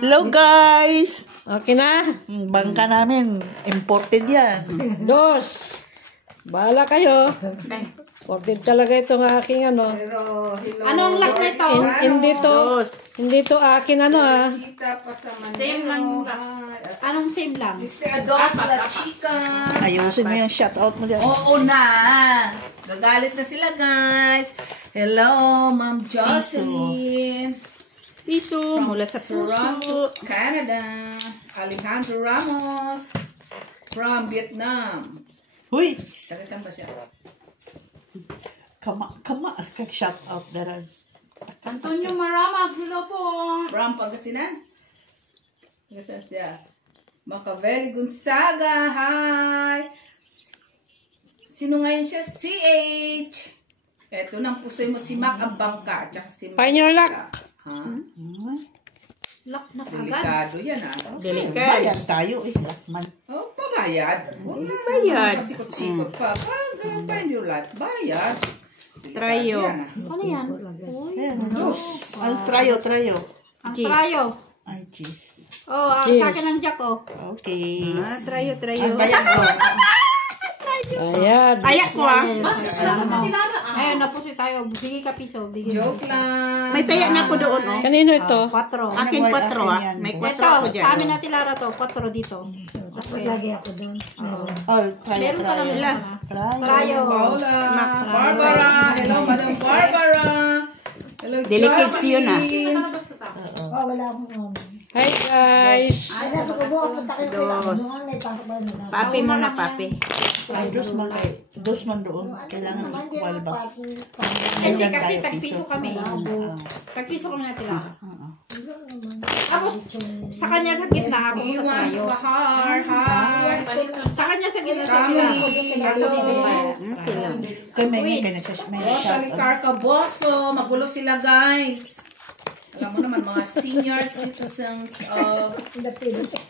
Hello guys! Okay na? Bangka namin, imported yan. Dos. Bahala kayo. Imported talaga itong aking ano. Anong lock na ito? Hindi to akin ano ah. Same lang. Anong same lang? Mr. Adolf, La Chica. Ayusin mo yung shoutout mo dyan. Oo na. Gagalit na sila, guys. Hello, Ma'am Jocelyn. Piso mula sa Toronto, Canada. Alejandro Ramos. From Vietnam. Huy! Taga saan ba siya? Kama, kag shoutout na rin. Antonio Marama, hello po. From Pangasinan. Taga saan siya? Macaveli Gonzaga. Hi! Sino ngayon siya? CH. Eto nang pusoy mo si Mac ang bangka. Tsaka si Mac. Find your luck. Ha? Lock na agad. Delikado yan ah. Bayad tayo eh. Man. Oh, pabayad. Wala Bayad. Pasikot-sikot pa. Pag find your lot, bayad. Trayo. Yan, ah. Ano yan? Diyos. Al trayo. Ang trayo. Ay, jeez. Oh, ang Cheers. sa akin ng Jack, oh. Okay. Trayo. Ay, bayad ko. Ayan. Ayak ko, ah. Ayun, napusi tayo. Bigay ka piso. Joke lang. May taya na ako doon, oh. Kanino ito? 4. Akin 4, ah. May 4 Ito, ako dyan. sa amin na Tilara to. 4 dito. Lagi ako doon. Al trayo. Meron pa naman Ilan? Trayo. Paula. Barbara. Hello, Madam Barbara. Hello, Delicates yun, ah. Jocelyn. Oh, wala akong Hi guys. Ay, nasa ko bukas punta kayo kay Doon, may pangkabayan na. Papi muna, papi. Ay, dos man doon. Kailangan equal ba? Hindi, kasi tagpiso kami. Tagpiso kami na Tilara. Ako, sa kanya sa gitna, ako sa Iwan trayo. Bahar. Hi. Sa kanya sa gitna sa Tilara. Hello. Okay lang. Kaya may shoutout. Rosalie Carcaboso. Magulo sila, guys. Alam mo naman, mga senior citizens of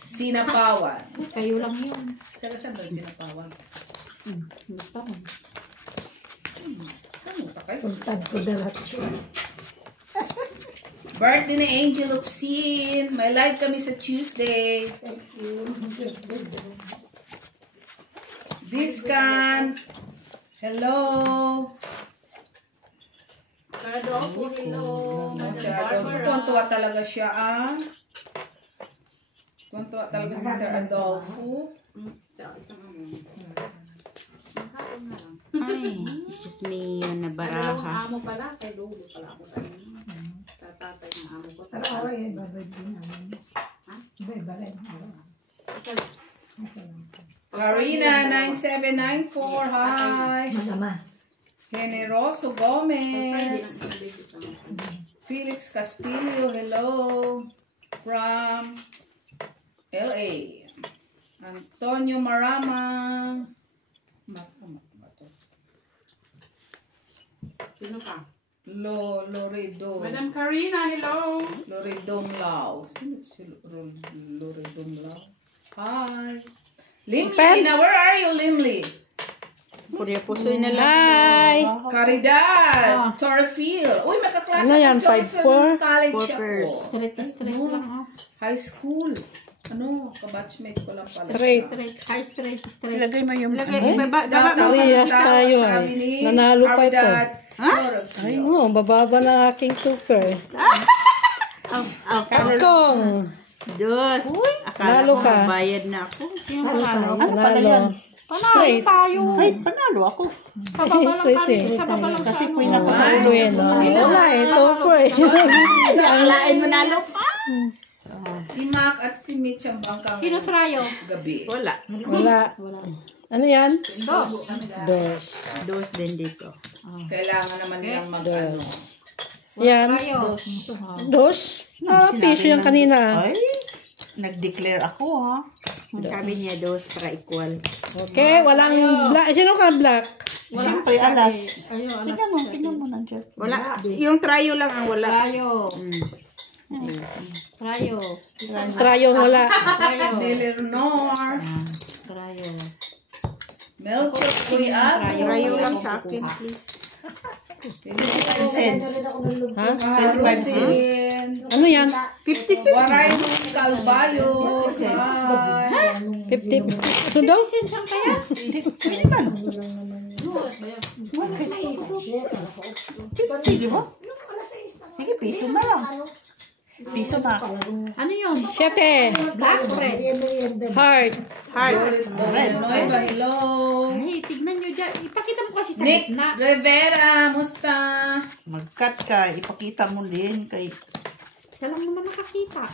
Sinapawan. Kayo lang yun. Taga saan ba yung Sinapawan? Basta mo. Ano pa kayo? Puntad ko dalat. Birthday ni Angel Oxin. May live kami sa Tuesday. Discan. Hello. Sir Adolfo, hello. Sir Adolfo. Tuwan-tuwa talaga siya, ah. Tuwan-tuwa talaga si Sir Adolfo. Ay, Diyos me, yun na baraha. Amo pala, kay Lolo pala ako kanina. Sa tatay ng amo ko. Oo, eh, babay din namin. Babay. Karina 9794. Hi. Masama. Generoso Gomez. Felix Castillo, hello. From LA. Antonio Marama. Sino ka? Loredo. Madam Karina, hello. Loredong Lao. Sino si Loredong Lao? Hi. Limli, now where are you, Limli? Kurya pusoy na lang. Hi. Caridad. Torrefield. Uy, magkaklase Ano yan, ko, Torrefield 5'4"? College ako. Straight lang, oh. High school. Ano, kabatchmate ko lang pala. Straight. Straight. Ilagay mo yung Parehas tayo ay. Nanalo pa ito. Ay Ay, no, bababa ng aking super. Kakong. Dos. Akala Lalo ko ka. bayad na ako. Ano pala yan? Straight. Tayo. Ay, panalo ako. Sa baba lang Straight kami. eh. Sa baba lang Kasi kami. queen ako sa Ay, ulo. Bueno. Wala eh, super eh. Akalain mo nalo pa. si Mac at si Mitch ang bangkang Sino trayo? gabi. Wala. Wala. Ano yan? Dos. Dos. Dos din dito. Kailangan naman nilang mag-ano. Yan. Trayo. Dos. Ah, piso yan kanina. Ay, nag-declare ako ha. Sabi niya dos para equal. Okay, walang black. Sino ka black? Siyempre, alas. Ayun, alas. Tingnan mo nandiyan. Wala. Yung trayo lang ang wala. Trayo. Trayo. Trayo wala. Trayo. Leonor. Trayo. Melchor Kuya. Trayo lang sa akin, please. 50 cents. Ha? 25 cents. Carotin. Ano yan? 50 cents. Waray ng kalbayo. Ay. 50. Ito daw? Saan kaya? Hindi man. Di ba? Sige, piso na lang. Piso na. Ano yun? 7. Black bread. Heart. Noy Bahilo. Ay, tignan nyo dyan. Ipakita mo kasi sa Nick gitna. Rivera, musta? Mag-cut ka, ipakita mo din kay... Siya lang naman nakakita.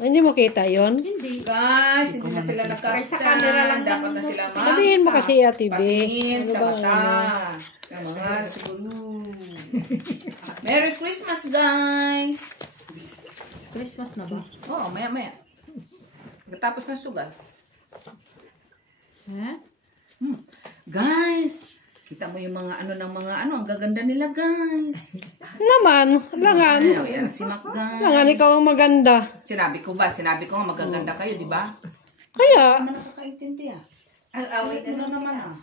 Hindi mo kita yon? Hindi. Guys, hindi na sila Ay, sa camera lang nakakita. Dapat na sila Sabihin mo kasi, Ate B. patingin Ano sa ba? mata. Ng mga sulu. Merry Christmas, guys! Christmas na ba? Oo, maya-maya. Pagkatapos ng sugal. Ha? Guys, kita mo yung mga ang gaganda nila, guys. Naman. Langan. Ay, yan si Mac, guys. Langan, ikaw ang maganda. Sinabi ko nga magaganda kayo, di ba? Kaya, Ano nakakaintindi ah? Wait, ano naman ah?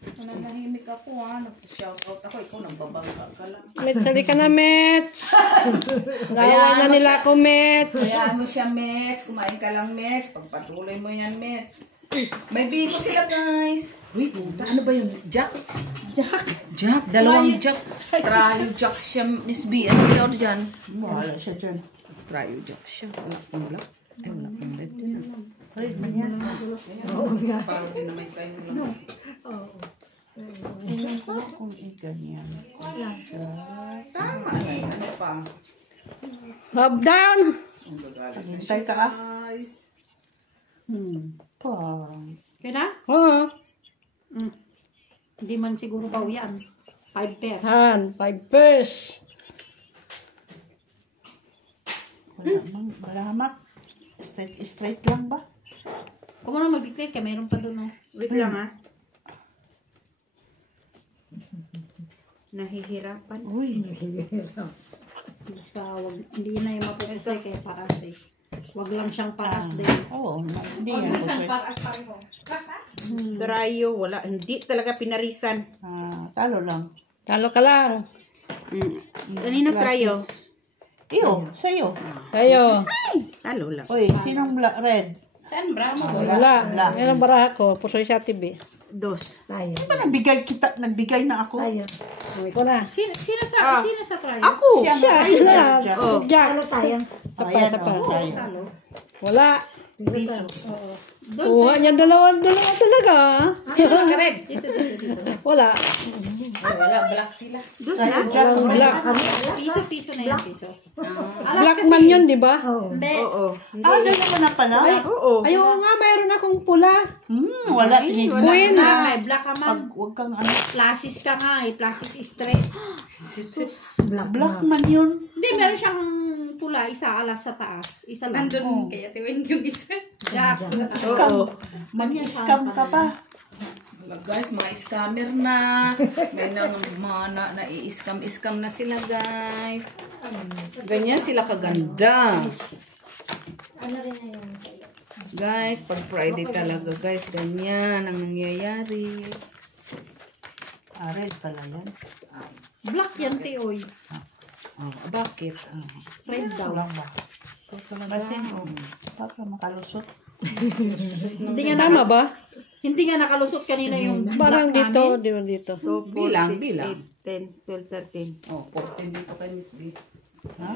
Nananahimik ako ah. Nag-shoutout ako. Ikaw nagbabangga ka lang. Met, sali ka na, Met. Gawin na nila ako, Met. Kaya mo siya, Mets. Kumain ka lang, Mets. Pagpatuloy mo yan, Mets. May biko sila, guys. Uy, puta. Ano ba yun? Jack? Jack. Dalawang Jack. Trio Jack siya, Miss B. Ano ba yun dyan? Wala siya dyan. Trio Jack siya. Wala kong black. Ay, wala kong red. Ay, manyan. Parang pinamay kayo lang. Kung ganyan. Tama na yan. Ano pa? Up, down. Ang gagalit. Hintay ka ah. Guys. Pang. Kaya na? Oo. Hindi man siguro daw yan. 5 pairs. Han, 5 pairs. Wala hamak. Straight lang ba? Kung ano mag-declare ka, mayroon pa doon. Oh. Wait lang ah. Nahihirapan. Uy. Basta hindi na yung mapupusay kaya paas eh. Huwag lang siyang paas din. Oo, hindi yan. Trio, wala. Hindi talaga pinarisan. Talo lang. Talo ka lang. Kanino trio? Iyo, sa'yo. Kayo. Talo lang. Uy, sinong red? Saan bra mo? Wala. Yan ang baraha ko. Pusoy sa TV. Dos. Di ba nagbigay na ako? Ikaw na. Sino sa try? Ako! Siya. Sila. Oh. Jack. Ayan, Tapa. tayo. Wala. Piso. Kuha niya dalawa talaga. Red. Wala. Wala, black sila. Walang black. Piso na yan, piso. Black man yun, di ba? Hindi. Oo. Dalawa na pala. Oo. Ay, oo nga, mayroon akong pula. Wala. Tinignan. Queen. May black ka man. Huwag kang ano. Plasis ka nga eh. Plasis straight. Black man yun. Hindi, meron siyang pula. Isa alas sa taas. Isa lang. Nandun kaya tiwin yung isa. Jack. Scam. Mag-scam ka pa. Wala guys, mga scammer na. May mga nai-scam na sila guys. Ganyan sila kaganda. Guys, pag Friday talaga guys, ganyan ang nangyayari. Red pala yan. Black yan, Teoy. Bakit? Red daw. Lang ba? Kasi baka makalusot. Hindi nga, Tama ba? hindi nga nakalusot kanina yung Parang black dito, namin. dito. 2, 4, Bilang, 6, bilang. 8, 10, 12, 13. Oh, 14 dito kay Miss B. Ha?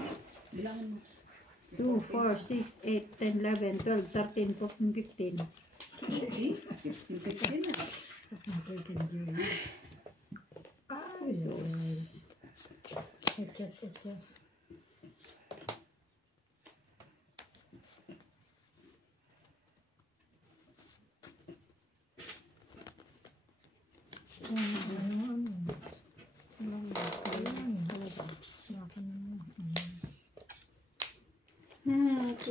2, 4, 6, 8, 10, 11, 12, 13, 14, 15.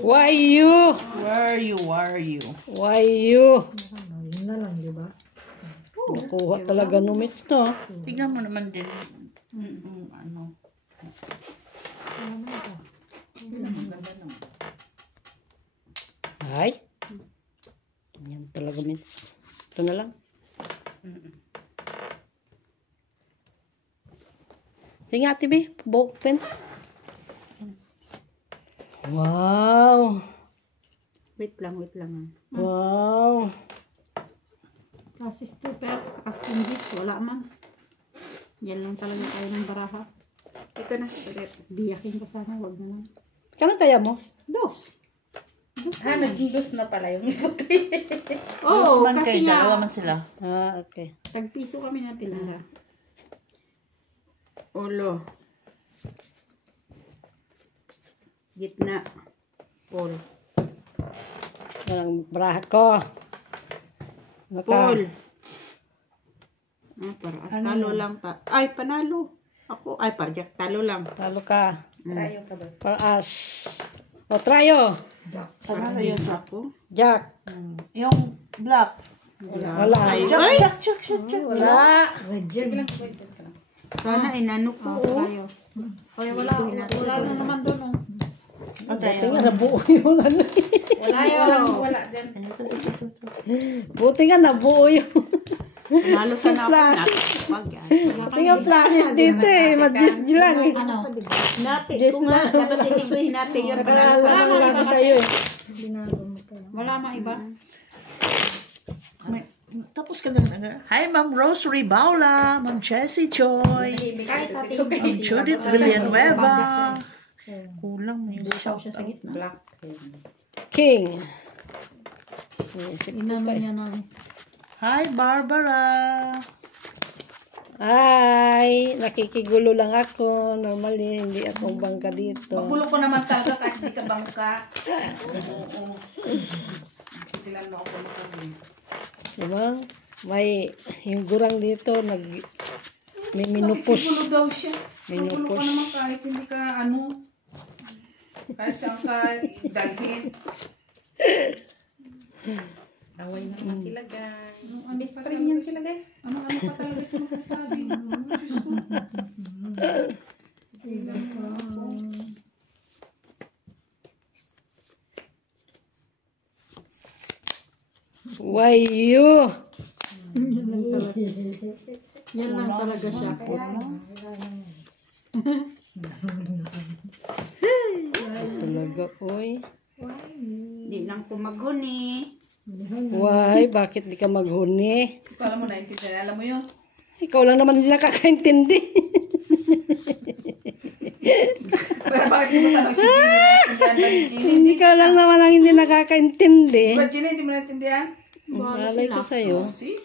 Why you? Where are you? Why you? Nakuha talaga numits to. Tingnan mo naman din. Ano. Ay. Yan talaga minutes. Ito na lang. Sige Ate B, open. Wow. Wait lang. Wow. Kasi stupid. Kasi English, wala man. Yan lang talaga tayo ng baraha. Ito na. Ulit. Biyakin ko sana, wag naman. Kano kaya mo? Dos. Naging dos na pala yung Oo, man kasi kayo, dalawa nga. man sila. Ah, okay. Tagpiso kami natin. Ulo. Gitna. Pol. Walang brahat ko. Pol. Paraas. Talo lang. Ay, panalo. Ako. Ay, pajak. Talo lang. Talo ka. Trayo ka ba? Paras. O, tryo. Panalo yun ako. Jack. Yung black. Wala. Jack. Wala. Sana inano ko. Tayo. Kaya wala na naman doon. Oh. Buti nga nabuo yung ano. Wala yun. Wala dyan. Buti nga nabuo yung. Panalo sana ako. Flash. Wag yan. Buti nga flashes dito eh. Mag-10 lang eh. Ano? Natin. Kung nga, dapat itiguhin natin yun. Panalo sana. Wala ko sa'yo eh. Wala mang iba. Tapos ka na. Hi, Ma'am Rosary Baula, Ma'am Jessie Choi, Kahit natin. Ma'am Judith Villanueva. Kulang na yung Butaw shout siya sa gitna. Black. King. Inano niya na. Hi, Barbara. Ay, nakikigulo lang ako. Normally, hindi akong bangka dito. Magulo ko naman talaga kahit hindi ka bangka. Oo. Nakitilan mo ako kami. Diba? May, yung gurang dito, may minupos. Magulo daw siya. Minupos. Magulo ka naman kahit hindi ka kahit saan ka dalhin. Away na naman sila guys. Miss pa rin yan sila guys. Ano pa talaga siya magsasabi. Diyos ko. Why you? Yan lang talaga siya. Talaga, oy. Hindi lang ko maghuni. Why? Bakit di ka maghuni? Ikaw alam mo naintindihan. Alam mo yun? Ikaw lang naman hindi nakakaintindi. Bakit mo tanong si Ginny? Naintindihan ba ni Ginny? Hindi ka lang naman ang hindi nakakaintindi. Ba Ginny, hindi mo naintindihan? Malay ko sa'yo. See?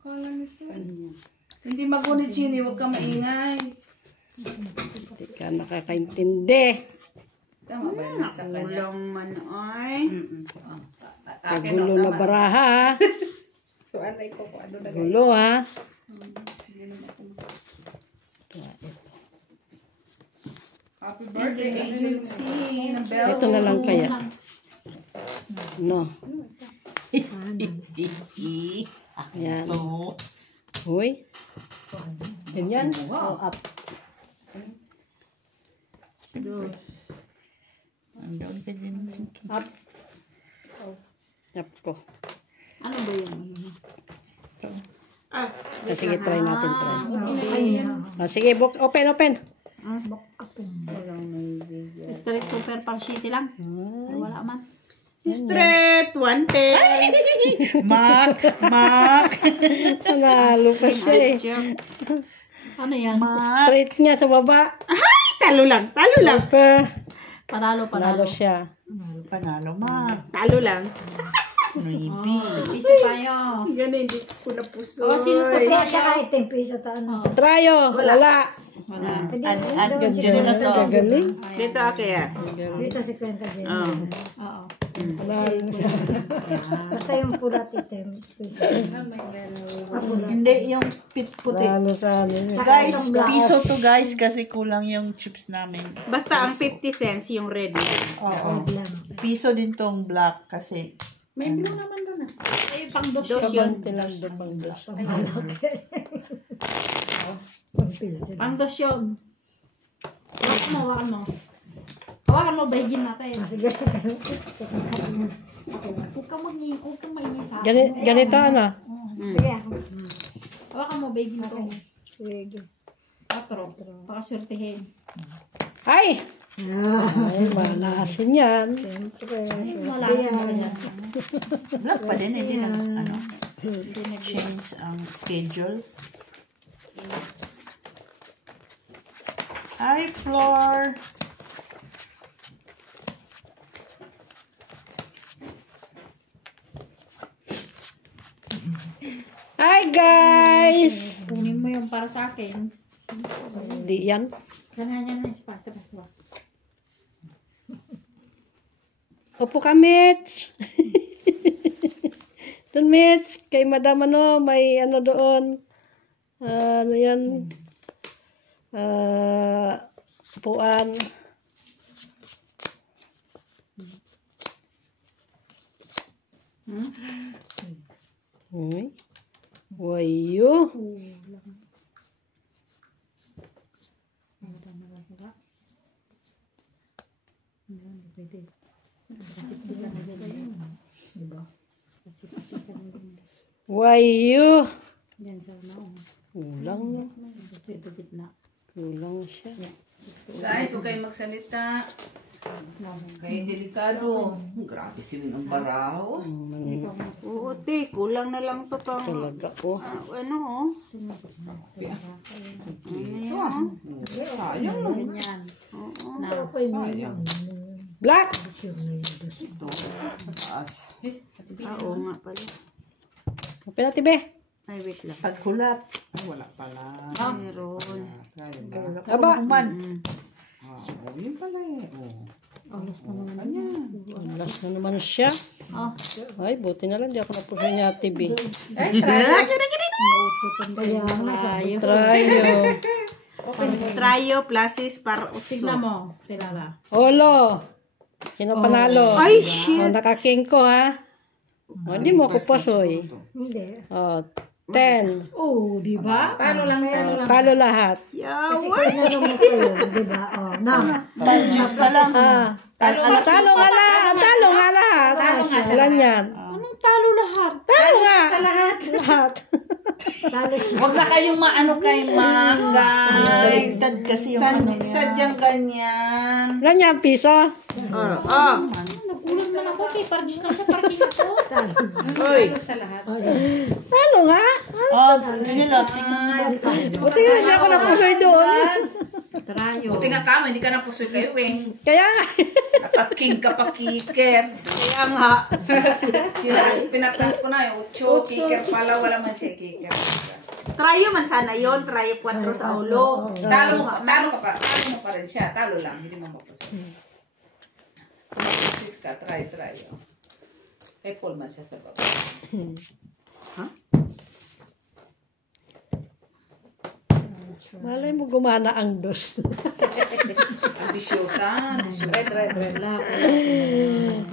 Kala nito. Hindi maghuni Ginny, huwag kang maingay. Hindi ka nakakaintindi. Tama ba yun sa kanya? Ulong man ay. Kagulo na baraha. So, anay ko kung ano na Gulo ha. Happy birthday, Agency. Ng bell. Ito na lang kaya. No. Ayan. So, Uy. Ganyan. Oh, up. andun ka din. Up. Up ko. Ano ba yun? Ah, Sige, try natin. Try. Sige, open. Straight super pang shitty lang. Wala man. straight, 110. Mac. Panalo pa siya eh. Ano yan? Straight niya sa baba. Ay, talo lang. Panalo. Panalo siya. Panalo, Mac. Talo lang. Noibi. Piso tayo. Yan, hindi ko na puso. Sino sa Kaya playa? kahit 10 piso tayo. Tryo. Wala. Wala. Ganyan na gagaling. Dito ako yan. Dito si Kwenta din. Oo. Panalo na siya. Basta yung pula titem. Hindi, yung puti. Panalo sa amin. Guys, piso to guys kasi kulang yung chips namin. Basta ang 50 cents yung red. Oo. Piso din tong black kasi May blue naman doon ah. Pang dos yun. Kabante lang doon pang dos. Pang dos yun. Hawakan mo. Hawakan mo, bahigin natin. Sige. Huwag kang maingay sa akin. Ganito ano? Sige. Hawakan mo, bahigin ko. Sige. 4. Pakaswertehin. Ay! Ay, malasin yan. Malasin mo yan. Black pa din, hindi na, change ang schedule. Hi, Floor. Hi, guys! Kunin mo yung para sa akin. Hindi yan. Yan. Sapa. Upo ka, Mitch. Doon, Mitch. Kay Madam may ano doon. Ano yan? Upuan. Uy. Wayo. Wayo. Kulang na. Kulang siya. Guys, huwag kayong magsalita. Kaya delikado. Grabe si Wing ang baraw. Oo, te. Kulang na lang to pang... Talaga po. Ano, oh. Sayang no. Sayang. Black! Ito. Taas. Oo nga pala. Kapit natin, be. Ay, wait lang. Pagkulat. Ay, wala pala. Meron. Kaya ba? Aba. Yun pala eh. Alas naman. Alas na naman siya. Ay, buti na lang. Di ako napusa niya, TV. Trayo. Tryo. Trayo, plasis, para Tignan utso. mo. Tilala. Olo. Sino panalo? Ay, shit. Nakaking ko, ha? Hindi mo ako pasoy. Hindi. 10. Oh, di ba? Talo lang. Talo lahat. Kasi kinalo mo kayo, di ba? Oh, na. Juice pa lang. Talo nga lahat. Talo nga lahat. Wala yan. Anong talo lahat? Talo nga. Lahat. Talo siya. Huwag na kayong maano kay Mang, guys. Baliktad kasi yung ano niya. Sadyang ganyan. Wala yan, piso. Nagulat na ako kay Pargis na siya. Parking ako. Uy. Talo nga. Oh, nilot. Buti nga hindi ako napusoy doon. Trayo. Buti nga kamo, hindi ka napusoy kayo, Wing. Kaya nga. Nakaking ka pa, kiker. Kaya nga. Pinatas ko na yung 8, kiker pala, wala man siya kiker. Trayo man sana yun. Trayo 4 sa ulo. Talo mo pa rin siya. Talo lang, hindi mo mapusoy. Sis ka, try. Oh. May pull man siya sa baba. Malay mo gumana ang dos. Ambisyosa. Try.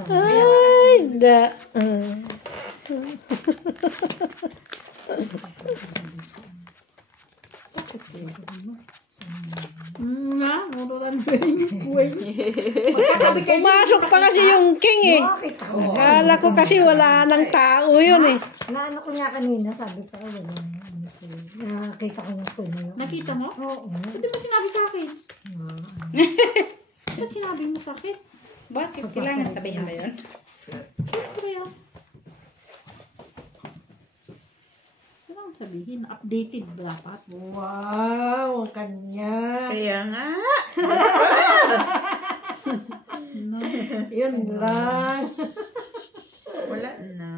Ay, da. Nga, nurutan mo yung kuway. Pumasok pa kasi yung king eh. Bakit ako? Akala ko kasi wala nang tao yun eh. Naano ko niya kanina, sabi ko, wala. Nakita ko yung kuno yun. Nakita mo? Oo. Hindi mo sinabi sa akin. Ba't sinabi mo sa akin? Bakit? Kailangan sabihin ba yun? Siyempre yan. Kailangan sabihin, updated dapat. Wow, ang kanya. Kaya nga. Yun lang. Wala na.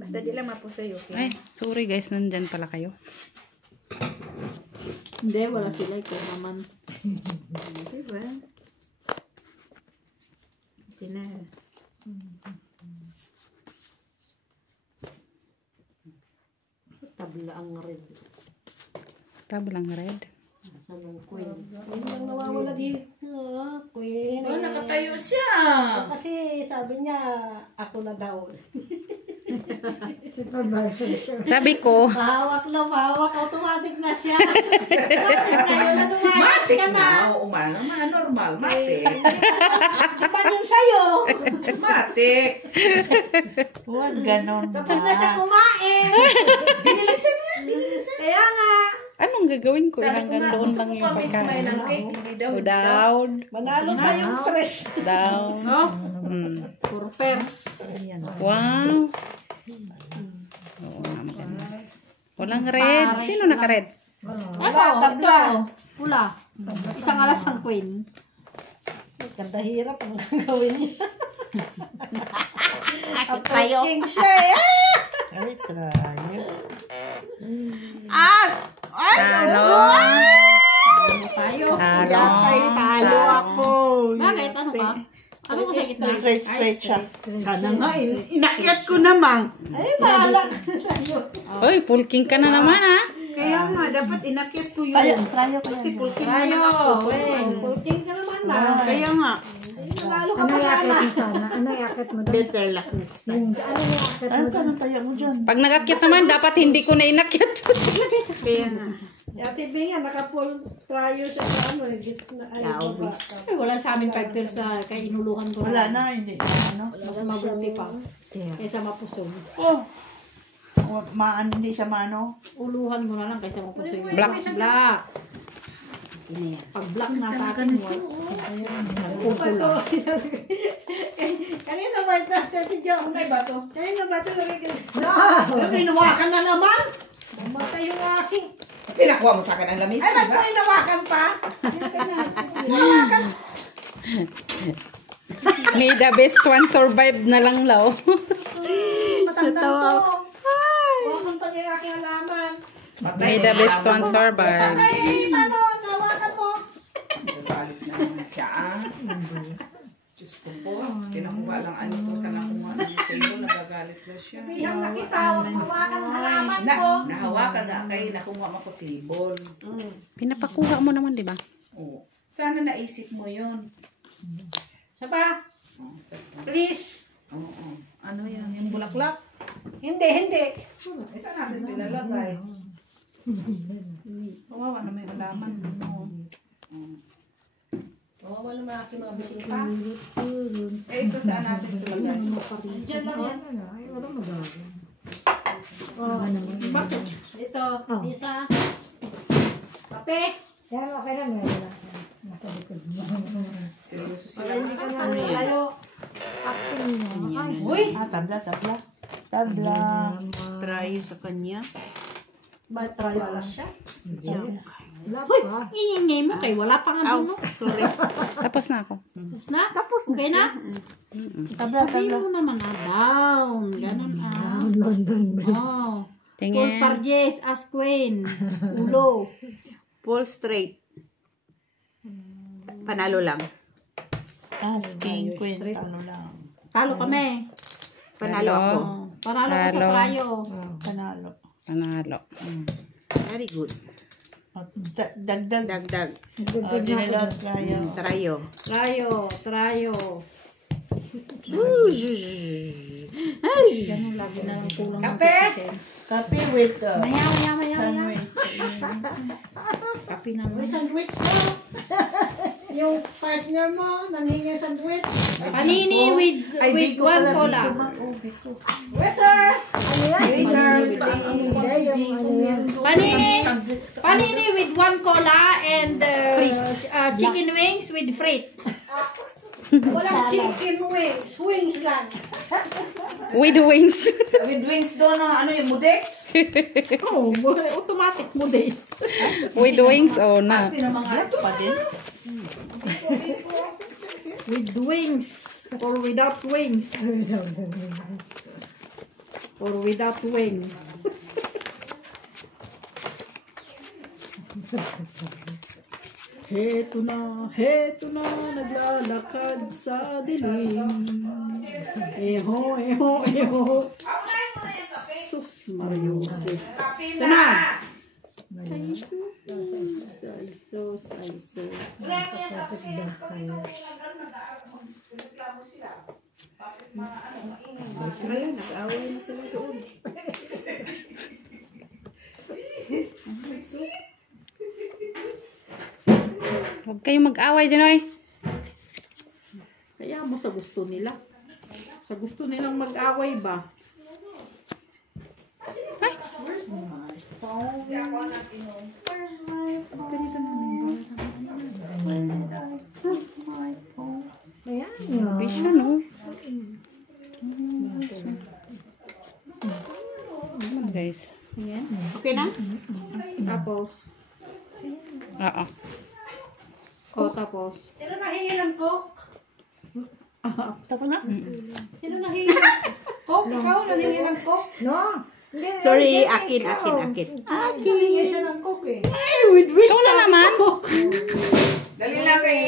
Basta di lang mapusoy, okay? Ay, sorry guys, nandyan pala kayo. Hindi, wala sila. Ikaw naman. Diba? Okay na. Tabla ang red. Tabalang red. Salang queen. Yun lang nawawala dito. Queen. Oh, nakatayo siya. Kasi sabi niya, ako na daw. Supervisor siya. Sabi ko, Mahawak na mahawak. Automatic na siya. Ngayon na lumayas matik ka na. na. Oo, normal. Matik. Iba yung sa'yo. Matik. Huwag ganon Tapos na siya ba? kumain. Dinilisan niya. Kaya nga. Anong gagawin ko? Sabi ko Hanggang nga, doon gusto lang ko yung pa may pagkain. ng cake. Hindi daw. Down. Manalo tayong fresh. Down. Oh, Puro pers. Wow. Oo nga, maganda. Walang red. Sino naka-red? Ito. Pula. Isang alas ng queen. Ganda hirap ang gawin niya. tayo. King siya eh. Ay, trayo. As! Ay, Talo. Tayo. Talo. Ay, talo ako. Bakit? Ano ka? Ano ko sa kita? Straight siya. Sana nga, inakyat ko naman. Ay, bahala. Oy, pulking ka na naman ha. Kaya nga, dapat inakyat ko yun. Trayo ka Kasi yan. pulking Tayo. naman ako. Pulking ka naman na. Kaya nga, Manalo ka Ano pa yakit sana. mo sana? Ano yakit mo doon? better luck next time. Ano yakit mo Ano doon? ka nang tayo mo dyan? Pag nag-akyat naman, dapat hindi ko na inakyat. Kaya nga. Ate Bea, naka-full tryo siya sa ano, gitna. Ay, baba. Ay, wala sa amin 5 years sa kaya inuluhan ko. Wala na, hindi. Ano? Mas mabuti pa. Kaysa mapusog. Oh. Hindi siya maano. Uluhan mo na lang kaysa mapusog. Black. Black. Pag black na sa akin, white. Pupula. Kanina ba ito? Tati Jo, may bato. Kanina ba ito? Hinawakan na naman. Matay yung aking. Pinakuha mo sa akin ang lamis, Ay, ba't diba? ko hinawakan pa? May the best one survived na lang law. Matandang to. Hawakan pa niya yung aking alaman. May the best one survived. Ay, paano? Nawakan mo. Nagalit na naman siya, ah. Diyos ko po. Tinakuha lang ano ko sa nakuha ng table. Nagagalit na siya. Bihang na kita. Hawakan ang alaman ko. Nahawakan na kayo. Nakuha mo ko table. Pinapakuha mo naman, di ba? Oo. Sana naisip mo yun. Sapa? Oo, sa- Please. Oo. Ano yan? Yung bulaklak? Hindi. Isa natin pinalagay. Kawawa na may alaman. Ano? Wala naman aking mga bisita. Eh, ito saan natin pinalagay? Diyan lang yan. Ay, wala magagawa. Bakit? Ito. Isa. Kape. Yan, okay lang. Wala. Nasa likod mo. Seryoso sila. Para hindi ka na malayo. Acting mo. Ay, Uy! Tabla. Trayo sa kanya. Ba't tayo wala siya? wala Uy! pa. Ingingay mo kay wala pa nga doon. Sorry. Tapos na ako. Tapos na? Tapos. Okay na? Sabihin mo naman na down. Ganun ah. London Bridge. Oh. Full Tingin. parjes as queen. Ulo. Pull straight. Panalo lang. King, queen, talo lang. Talo kami. Panalo ako. Oh. Panalo ko sa Talo. trayo. Panalo. Panalo. Very good. At dagdag. Dagdag. Dinala tayo. Trayo. Trayo. Ganun lagi na lang kulang ng 50 cents. Kape with Maya. sandwich. Kape naman. Sandwich mo. Yung partner mo, nangingi sandwich. Panini with Biko one pala, cola. Biko ma- oh, Biko. Waiter! Panini with one cola and chicken wings with frit. Walang chicken wings. Wings lang. With wings. With wings doon, ano yung mudes? Oh, automatic mo this. With wings o na. Hindi na mga Pa din. With wings or without wings. Or without wings. Heto na, naglalakad sa dilim. Eho. Sus, Mariusip. Ito na. Ay, sus. Ayun, nag-away na sila doon. Huwag kayong mag-away dyan, oy. Kaya mo sa gusto nila. Sa gusto nilang mag-away ba? Hindi ako nakinom. Ayan. Bisyo, no? Guys. Okay na? Tapos. Oo. Tapos. Sino nahingi ng coke? Tapos na? Sino nahingi ng coke? Ikaw nahingi ng coke? No. Hindi, Sorry, hindi, akin. Nahingi siya ng coke eh. Ikaw na naman. Dali lang kay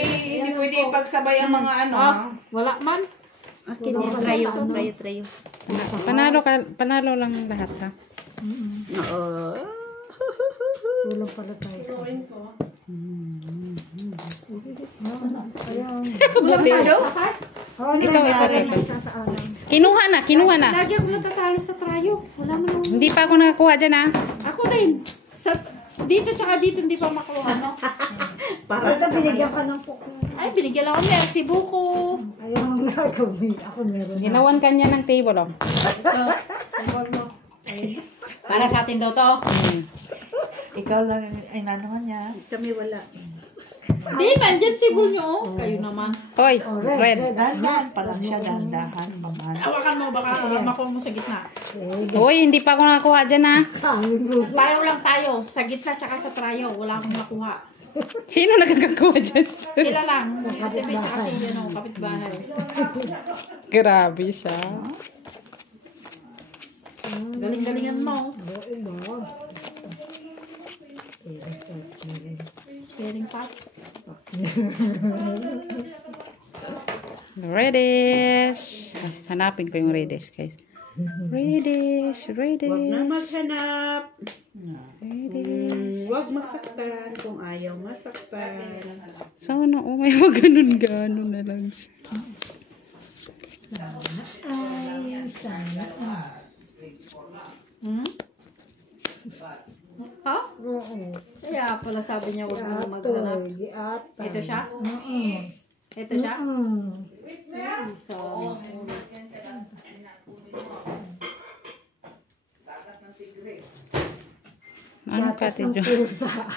hindi pwede ipagsabay ang mga ano. Wala man. Akin yan. Trayo. Panalo lang lahat ha. Oo. Kulang pala tayo sa... Ito. Kinuha na. Lagi ako natatalo sa trayo. Wala man ako. Hindi pa ako nakakuha dyan ha. Ako din. Dito tsaka dito hindi pa makuha. No? Para binigyan ka ng puko. Ay, binigyan ako. Merci buko. Ayaw nga gawin. Ako meron na. Ginawan kanya ng table oh. Para sa atin daw to. Ikaw lang ay nanuhan niya. Kami wala. Hindi, nandiyan table nyo oh. Kayo naman. Hoy, red. Dahan pa lang siya, dahan paman. Awakan mo, baka makuha mo sa gitna. Hoy, hindi pa ako nakakuha dyan ha. Pareho lang tayo. Sa gitna tsaka sa trayo. Wala akong makuha. Sino nagkakakuha dyan? Sila lang. Kapitbahay tsaka si kapitbahay. Grabe siya. Galing-galingan mo. Sharing pot. Reddish. Hanapin ko yung reddish, guys. Reddish. Huwag na maghanap. Huwag masaktan kung ayaw masaktan. Sana, may maganon-ganon na lang siya. Ha? Kaya pala sabi niya huwag mo maghanap. Ito siya? Ito siya? So, Ano ka, Tijo?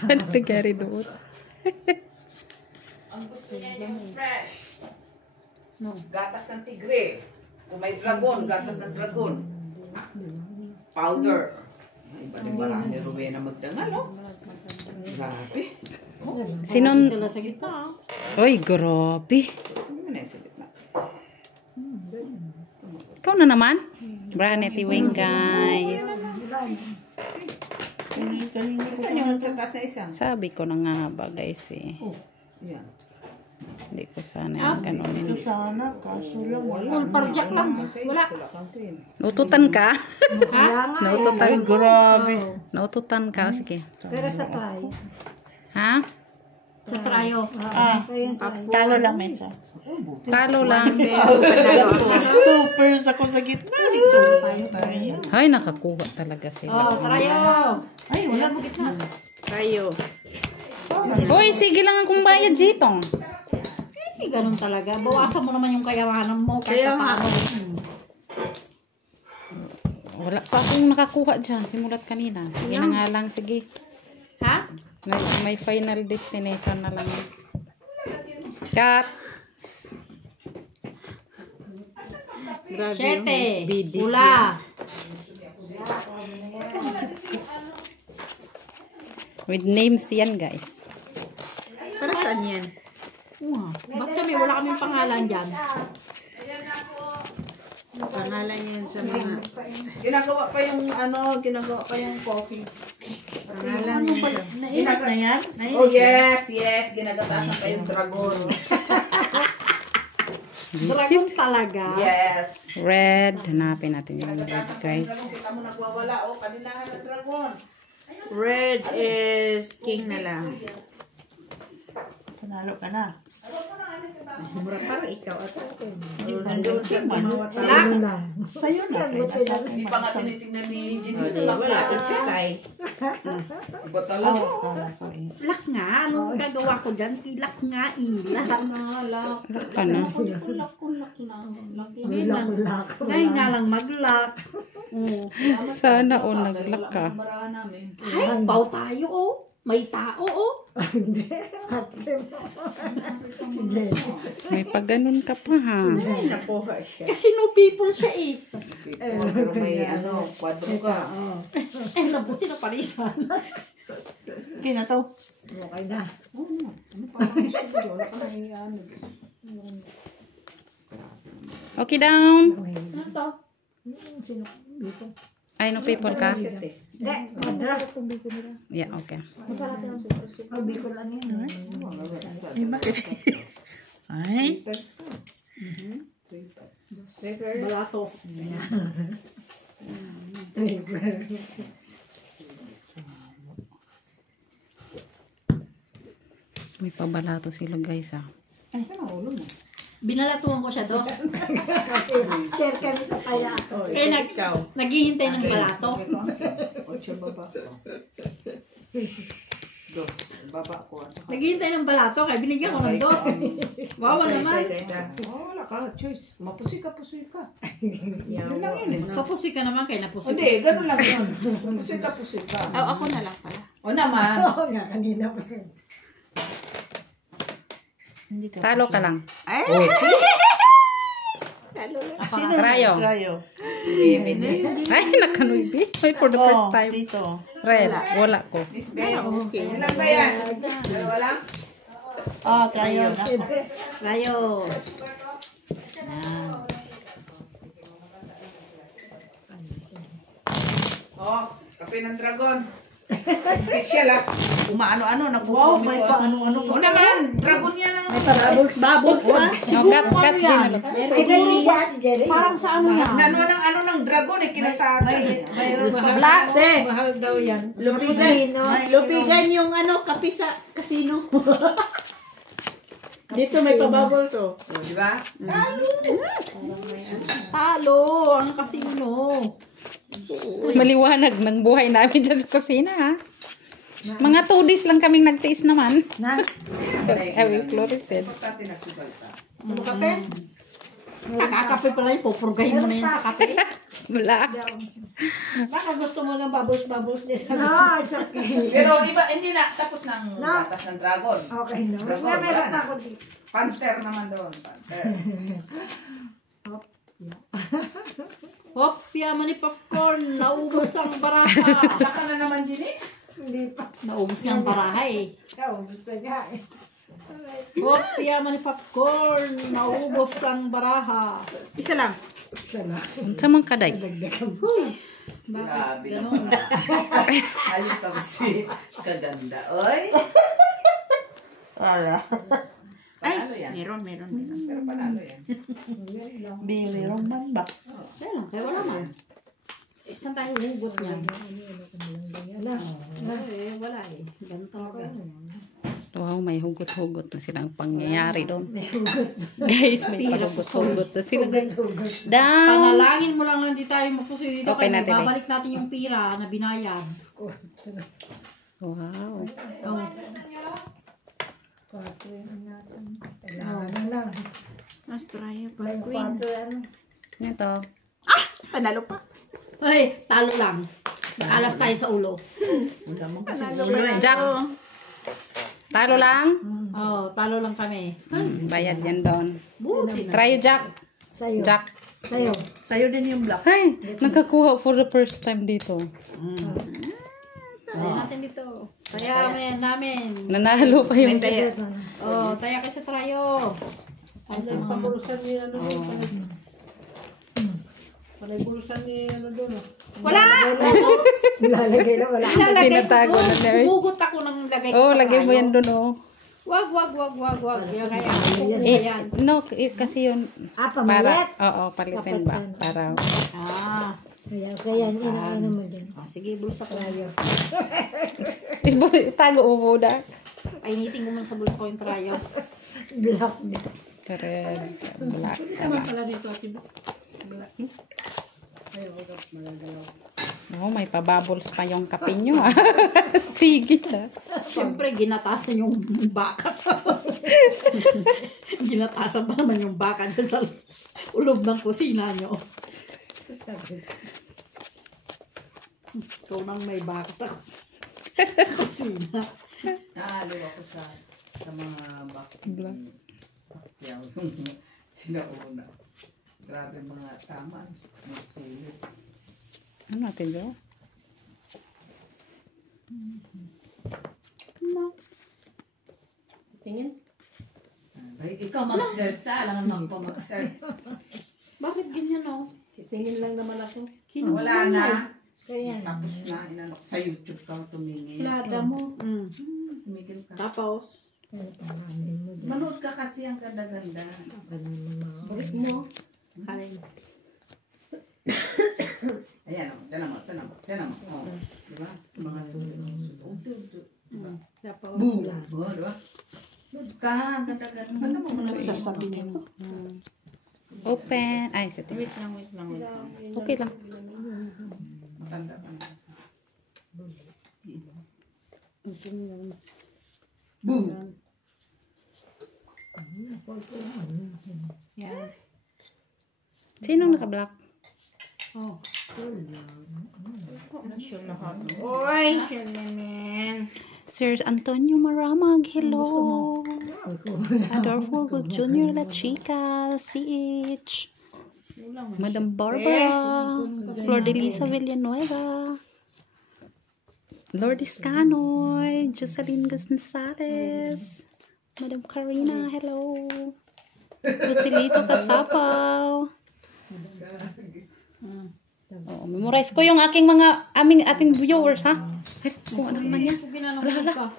Ano nangyari doon? Ang gusto niya yung fresh. Gatas ng tigre. Kung may dragon, gatas ng dragon. Powder. Ay, bali-bala ni Rowena magdangal, no? Grabe. Sinon... sila sa gitna. Uy, grabe. Ano na yung sa gitna? Ikaw na naman. Branety wing, guys. Saan yung sa taas na isang? Sabi ko na nga ba, guys, eh. Yan. Hindi ko sana yung ganunin. Ito sana, kaso lang wala. Full project lang. Wala. Naututan ka? Naututan. Ay, grabe. Naututan ka. Sige. Pero sa tayo. Ha? Sa trayo. Talo lang, Mensa. Talo lang. Toppers ako sa gitna. Ito tayo. Ay, nakakuha talaga sila. Oh, trayo. Ay, wala mo gitna. Tayo. Uy, sige lang akong bayad dito. Eh, ganun talaga. Bawasan mo naman yung kayamanan mo. Kaya paano. Wala pa akong nakakuha dyan. Simulat kanina. Sige na nga lang. Sige. Ha? May final destination na lang. Cut. Grabe yung Siyete. bidis. Pula. With names yan, guys. Para saan yan? Ba't kami? Wala kaming pangalan dyan. Pangalan yan sa mga... Ginagawa pa yung ginagawa pa yung coffee. Pangalan yan sa... Nainit na yan? Oh, yes. Ginagatasan pa yung dragon. Dragon talaga. Yes. Red. Hanapin natin yung red, guys. Kita mo nagwawala, kaninahan ng dragon. Red is king na lang. Panalo ka na. Mura para ikaw at ako. Nandun sa mga Sa'yo na. Sa'yo na. Hindi pa nga tinitingnan ni Gigi. Wala ko tsakay. Iba talaga. Lak nga. Anong gagawa ko dyan? Ilak nga. Ilak. Ka na. Ulak-ulak. Ngayon nga lang mag-lock. Sana o naglaka. Barahan namin. Ay, pau tayo oh. May tao oh. May pagganon ka pa ha. Ay, nakuha siya. Kasi no people siya eh. Pero may kwadro ka. Eh, nabuti na parisan. Okay na to. Okay na. Okay down. Ano to? Sino? Dito. Ay, no people ka? Hindi. Madra. Yeah, okay. Oh, Bicol lang yan. Ay, bakit? Ay. Balato. May pabalato sila guys ha. Binalatuhan ko siya dos. Kasi share kami sa kaya. Kaya naghihintay ng balato. 8 baba ko. 2 baba ko. Naghihintay ng balato kaya binigyan ko ng dos. Wawa naman. Wala ka, choice. Mapusoy ka. Yun lang yun eh. Kapusi ka naman kaya napusi. Hindi, ganun lang yun. Pusoy ka. Oh, ako na lang pala. O naman. Oo nga, kanina pa. Hindi ka. Talo ka lang. Ay! Talo lang. Sino? Trayo. Trayo. Ay, nakanuibi. Ay, for the first time. Dito. Red, wala ko. Miss Bea, ilan ba yan? Dalawa lang? Oh, trayo na. Rayo. Oh, kape ng dragon. Special ah. Umaano-ano. Wow, May paano-ano. O naman, dragon yan ang... Bubbles pa. No, cut Gina. Siguro siya, si Jerry. Parang sa ano yan? Ano ng dragon eh, kinataasan. Mayroon pa. Black. Mahal daw yan. Lupigan yung kape sa casino. Dito may pa-bubbles oh. O, di ba? Talo. Ang kasino. Maliwanag ng buhay namin dyan sa kusina ha. Mga 2 days lang kaming nagtiis naman. Ay, Floricid. Importante nagsugal ka. Nakakape pala yun. Pupurgahin mo na yan sa kape. Wala. Baka gusto mo ng bubbles din. No, it's okay. Pero iba, hindi na tapos ng gatas ng dragon. Okay, no? Dragon, Nga, meron wala na. ako dito. Panther naman doon. Panther. Hopya, mani popcorn. Naubos ang baraha. Saka na naman, Ginny? Hindi pa. Naubos niya ang baraha eh. Ikaw, gusto niya eh. Hopya, mani popcorn. Naubos ang baraha. Isa lang. Sa mga kaday. Grabe Ganon. Alin ka si kaganda. Oy! Wala. Panalo yan. Meron. Pero panalo yan. Meron man ba? Kaya lang, kaya wala na. Saan tayo hugot niya? Wala eh. Ganito talaga. Wow, may hugot-hugot na silang pangyayari doon. Guys, may pahugot-hugot na sila. Down! Panalangin mo lang hindi tayo mapusoy dito. Okay Kaya natin, babalik natin yung pira na binayad. Wow. Oh. Kailangan na. Mas trayo pa. May Queen. 4 yan. Ito. Panalo pa. Ay, talo lang. Nakalas tayo sa ulo. Jack. Talo lang. Oh, talo lang kami. Bayad yan doon. Buti na. Try Jack. Sa'yo. Jack. Sa'yo. Sa'yo din yung black. Ay, nakakuha for the first time dito. Tayo natin dito. Taya namin. Nanalo pa yung... Oh, taya kayo sa trayo. Ay, sa mga Pabulusan niya ano doon. Palay bulusan niya ano doon. wala! Nilalagay na wala. Ilalagay Tinatago ko. na niya eh. Hugot ako ng lagay ko Oh, sa lagay mo trayo. yan doon oh. Wag. Yan kaya. Eh, no, kasi yun... Ah, Para, pamalit. oo, palitin ba? Para... Ah. Kaya inaano mo din. Sige, bulsa ko. Tago mo muna. Painitin mo man sa bulsa ko yung trayo. Black din. Red, black. Oh, may pabubbles pa yung kape nyo ah. Stigit ah. Siyempre, ginatasan yung baka sa... ginatasan pa naman yung baka dyan sa ulob ng kusina nyo. ikaw nang may bakas ako. Sa kusina. Naaliw ako sa mga bakyaw yung sinauna. Grabe mga tama. Magsulit. Ano natin bro? Tingin. Ay, ikaw mag-search sa. Alam mo pa mag-search. Bakit ganyan oh? Tingin lang naman ako. Wala na. Kaya Tapos na, inanok sa YouTube ka tumingin. Plada mo. Tumigil ka. Tapos, Manood ka kasi ang ganda-ganda. Balik mo. Ayan, tanam mo. Oh, diba? Mga sulit. tapos, Boom! Oh, diba? Load ka, ang ganda-ganda. Ba't mo muna sasabi nito. Open. Ay, sa Wait lang. okay lang. matanda ka na. Boom! Yan. Sinong naka-block? Oh. Sure lahat. Oy, sure naman. Sir Antonio Maramag, hello. Adolfo Junior La Chica, CH. Madam Barbara, Flor de Lisa Villanueva, Lourdes Canoy, Jocelyn Gonzales, Madam Karina, hello. Joselito Casapaw. Oh, memorize ko yung ating viewers ha. Ay, kung ano naman yan. Hala.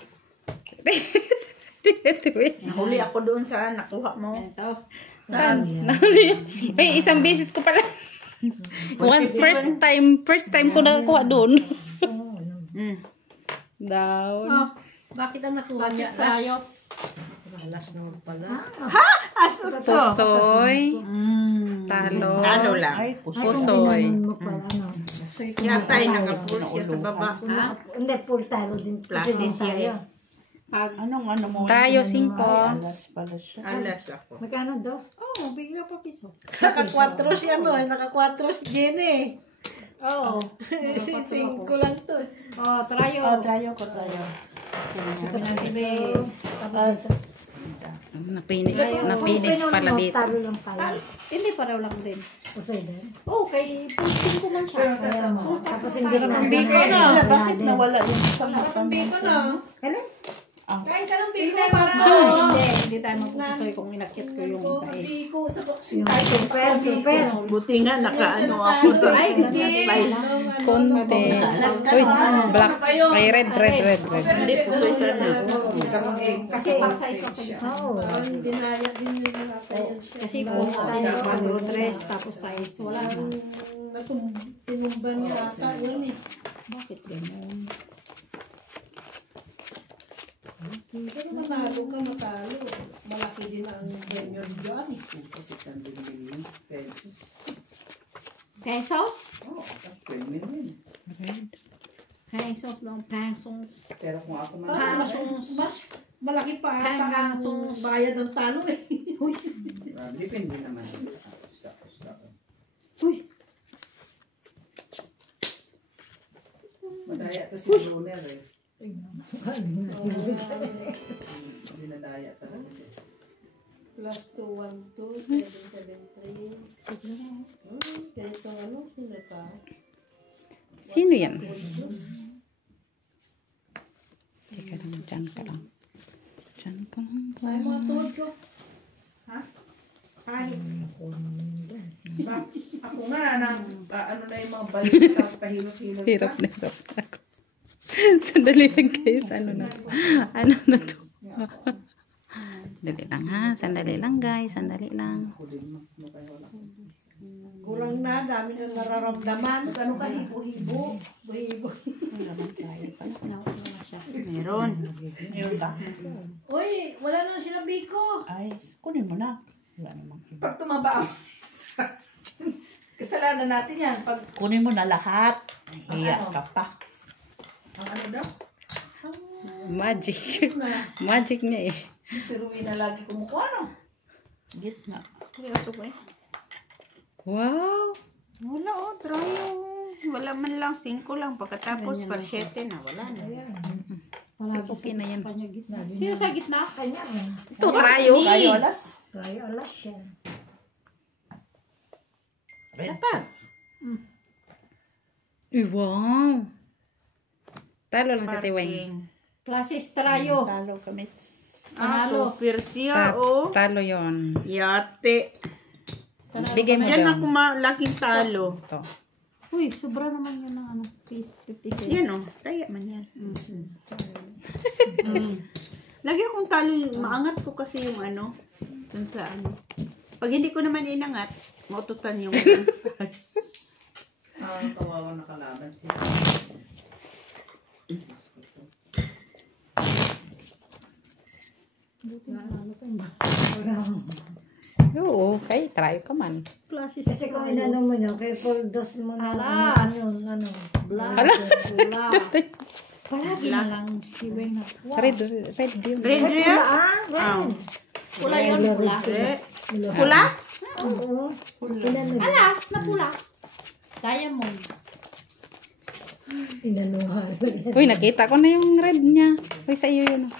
Nahuli ako doon sa nakuha mo. Ito. Ay, isang beses ko pala. First time ko nakakuha doon. Down. Oh, bakit ang nakuha niya? Tayo. Alas naman pala. Pusoy. Talo. Talo lang. Ay, Pusoy. Yatay, naka-pull siya sa baba. Hindi, full talo din. Kasi din tayo. Anong ano mo? Tayo, 5. Alas pala siya. Alas ako. Magkano daw? Oh, bigla pa piso. Naka-4 siya no, naka-4 si Jenny. Oo. Si 5 lang to. Oh, trayo. Oh, tayo ko tayo. Napinis pala dito. Talo lang tayo. Hindi pareho lang din. Pusoy din. Oh, kay 5 man siya. Tapos hindi naman. Biko na. Bakit nawala yung isang matang? Biko na. Kailan? Kain ka ng biko para. Hindi tayo magpupusoy kung inakit ko yung sa eh. Biko sa boxing. Ay, prepare. Buti nga, nakaano ako doon. Ay, hindi. Konti. Uy, black. Ay, red. Hindi, pusoy sana. Kasi size lang siya. Oo. Dinaya din nila natin siya. Kasi po, tayo 4-3, tapos size. Wala tinumban niya ata yun eh. Bakit ganun? Pero matalo ka, matalo. Malaki din ang senior dyan eh. Kasi 600 million pesos. Pesos? Oo, tapos 12 million. Pesos lang, pesos. Pero kung ako man, Mas malaki pa ata ang bayad ng talo eh. depende naman. Tapos. Uy! Madaya to si Brunner eh. Dinadaya talaga siya. Plus 2, 1, 2, 7, 7, 3. Ganito ano, sino ka? Sino yan? Teka lang, dyan ka lang. Ay, mga tuhod ko. Ay. Ako nga ano na yung mga balik tapos pahilot-hilot ka. Hirap ako. Sandali lang guys. Ano na to? Sandali lang ha. Sandali lang guys. Sandali lang. Kurang na, dami na nararamdaman. Ano ka, hibo-hibo. Hibo. Meron. Yun ba? Uy, wala na sila biko. Ay, kunin mo na. Wala namang iba. Pag tumaba kasalanan natin yan. Pag Kunin mo na lahat. Hiya ka pa. ang ano daw, Magic. Magic niya eh. si Ruby na lagi kumukuha no. Gitna. Seryoso ko eh. Wow. Wala oh, dry Wala man lang, 5 lang. Pagkatapos, par 7 na. Wala na. Palagi Okay na yan. sa kanya gitna. Sino sa gitna? Kanya. Ito, trayo. Kayo, alas. Kaya alas siya. Dapat. Uy, wow. Talo lang si Tiweng. Klases trayo. Talo kami. Ako, Persia o Talo yon. yate. Bigay mo Yan daw. ako laking talo. Ito. Uy, sobra naman yun ng ano. Piece 56. Yan o, kaya man yan. Lagi akong talo, maangat ko kasi yung ano, dun sa ano. Pag hindi ko naman inangat, maututan yung Kawawa nakalaban siya. Oo, okay. Trayo ka man. Klases Kasi kung inano mo nyo, kay full dose mo na. Alas. Ano. Pula. Palagi na lang si Weng na. Red yun. red yan. Pula yun, pula. Pula? Oo. Inano yun. Alas na pula. Diamond. Inanuhan. Uy, nakita ko na yung red niya. Uy, sa iyo yun.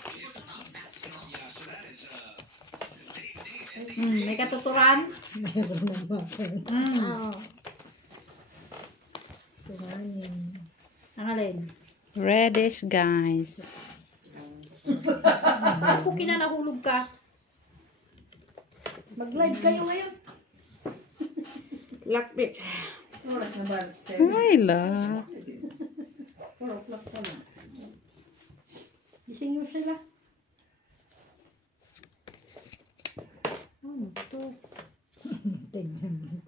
May katuturan. Meron na bakit. Oo. Turanin. Ang alin. Reddish, guys. Ako kinanahulog ka. Mag-live kayo ngayon. Lakbit. Oras na ba? Ay, la. Gising nyo sila. Ano to? Tingnan mo.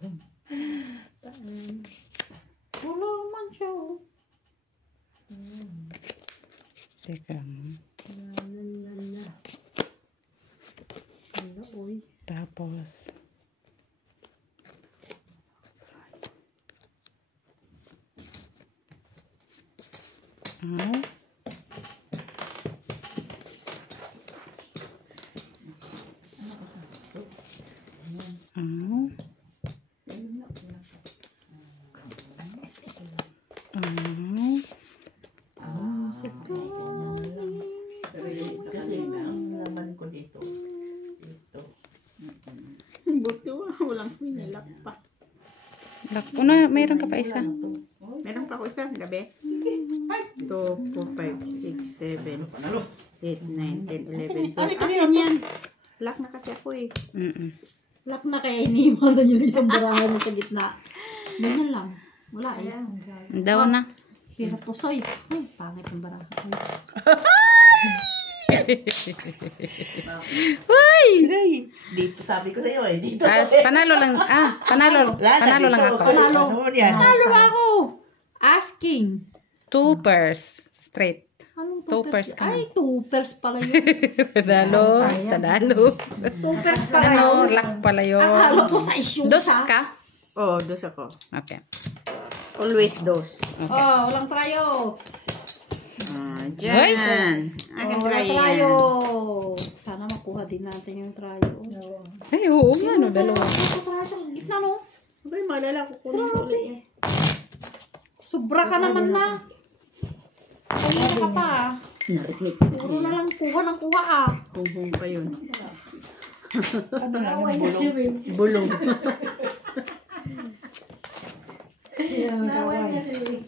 Wala naman siya. Oh. Teka. Ano, uy. Tapos. Ano? Ano? Ano? Kasi ang laman ko dito. Buti walang pinilak pa. Lakpo na, mayroon ka pa isa. Meron pa ako isa, gabi. 2, 4, 5, 6, 7, 8, 9, 10, 11, 12. Ayan yan. Lock na kasi ako eh. Lock na kaya iniwan na yung isang barahan sa gitna. Ganyan lang. Wala eh. Daw na. Pero pusoy. Ay, pangit yung barahan. Uy! Dito, sabi ko sa iyo eh. Dito. Panalo lang. Panalo lang ako. Panalo. Yan. Talo ako! Asking. 2 pairs. Straight. Anong 2 pairs ka. Ay, 2 pairs pala yun. Tadalo. 2 pairs pala yun. Ano? Lock pala yun. Akala ko sa isyong Dos sa. ka? Oh, dos ako. Okay. Always dos. Oh, walang trayo. Dyan. Akin Walang try trayo. yan. Sana makuha din natin yung trayo. Ay, oo nga, no. Dalawa. Sa trayo sa gitna, no? Abay, malala ko kunin sa ulit eh. Sobra ka naman na. Kanina ka pa. Puro na lang kuha ng kuha ah. Hung pa yun. Ano na yung bulong? Bulong.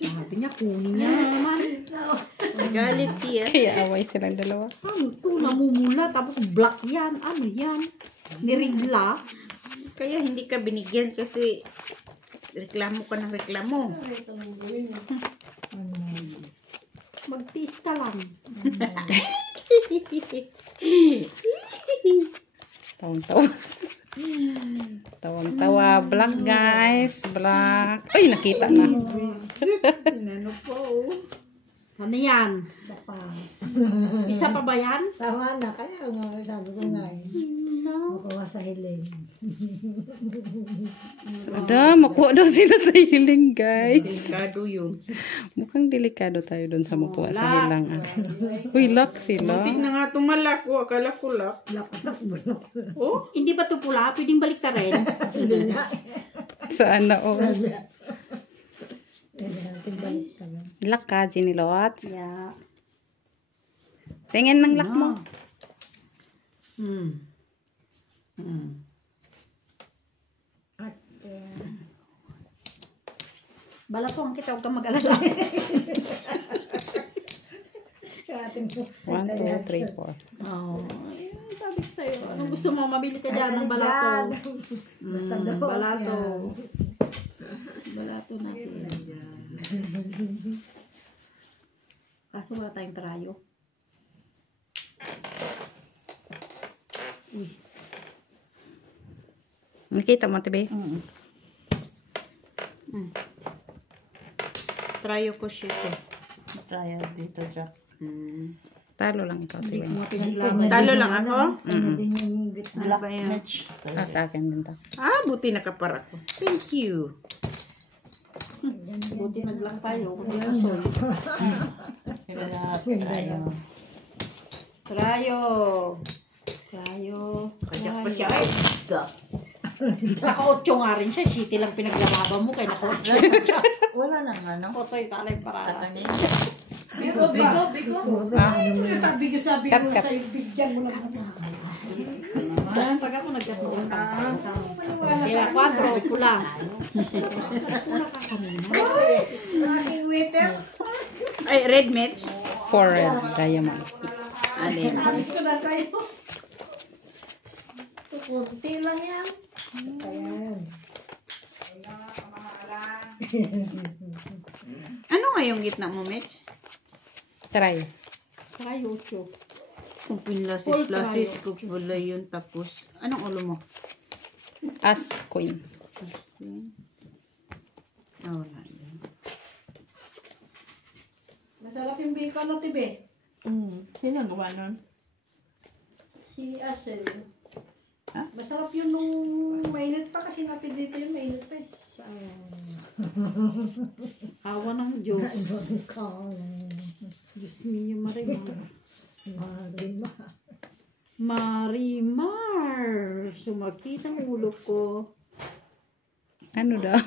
Sabi niya, kunin niya naman. Galit siya. Kaya away silang dalawa. Ano to, namumula. Tapos black yan. Ano yan? Nirigla. Kaya hindi ka binigyan kasi reklamo ka ng reklamo. Magtiis ka lang. Tawang-tawa. Tawang-tawa. Black, guys. Black. Ay, nakita na. Ano po? Ano yan? Isa pa. Isa pa ba yan? Tama na. Kaya nga sabi ko nga eh. Makuha sa hiling. Ada, makuha daw sila sa hiling, guys. Delikado yun. Mukhang delikado tayo doon sa makuha sa hilangan. Uy, lock sila. Tignan nga tumalak ko. Akala ko lak. Oh, hindi ba ito pula? Pwedeng balik ka rin. Saan na, oh. Lock ka, Ginny Lots. Yeah. Tingin ng lock mo. At, Bala po ang kita, huwag kang mag-alala. 1, 2, 3, 4. Oh, sabi ko sa'yo. Anong gusto mo? Mabili ka dyan ng balato. basta doon. Balato. Balato natin. Kaso wala tayong tarayo. Nakita mo, tibe? Tryo ko siya ito. Tayo dito, Jack. Talo lang ikaw, tibe. Talo lang ako? Ano din yung gitna. Ano ba yan? Match. Ah, sa akin din to. Buti nakapara ko. Thank you. Buti naglang tayo. Kung di kasoy. Kaya tayo. Tarayo. Tarayo. Kajak pa siya. Ay, Stop. naka-8 nga rin siya. Shitty lang pinaglalaban mo. Kaya naka-8 siya. Wala nang ano. Kosoy sa alay para. Katanin. Bigo. Sabi Cut, mo cut. sa'yo, bigyan mo lang. Pag ako nagkatuon ka. Sila 4, pula. Pula ka kanina. Ay, red match. 4 red diamond. Alin? Kunti lang yan. Ano nga yung gitna mo, Mitch? Try. Tarayo 8. Kung pinlasis, Full plasis, kung wala yun, tapos, anong ulo mo? As queen. Wala yun. Masarap yung bacon na tibe. Sino ang gawa nun? Si Asel. Ha? Masarap yun nung mainit pa kasi natin dito yung mainit pa. Awa ng Diyos. Diyos mio, Marimar. Marimar! Sumakit ang ulo ko. Ano daw?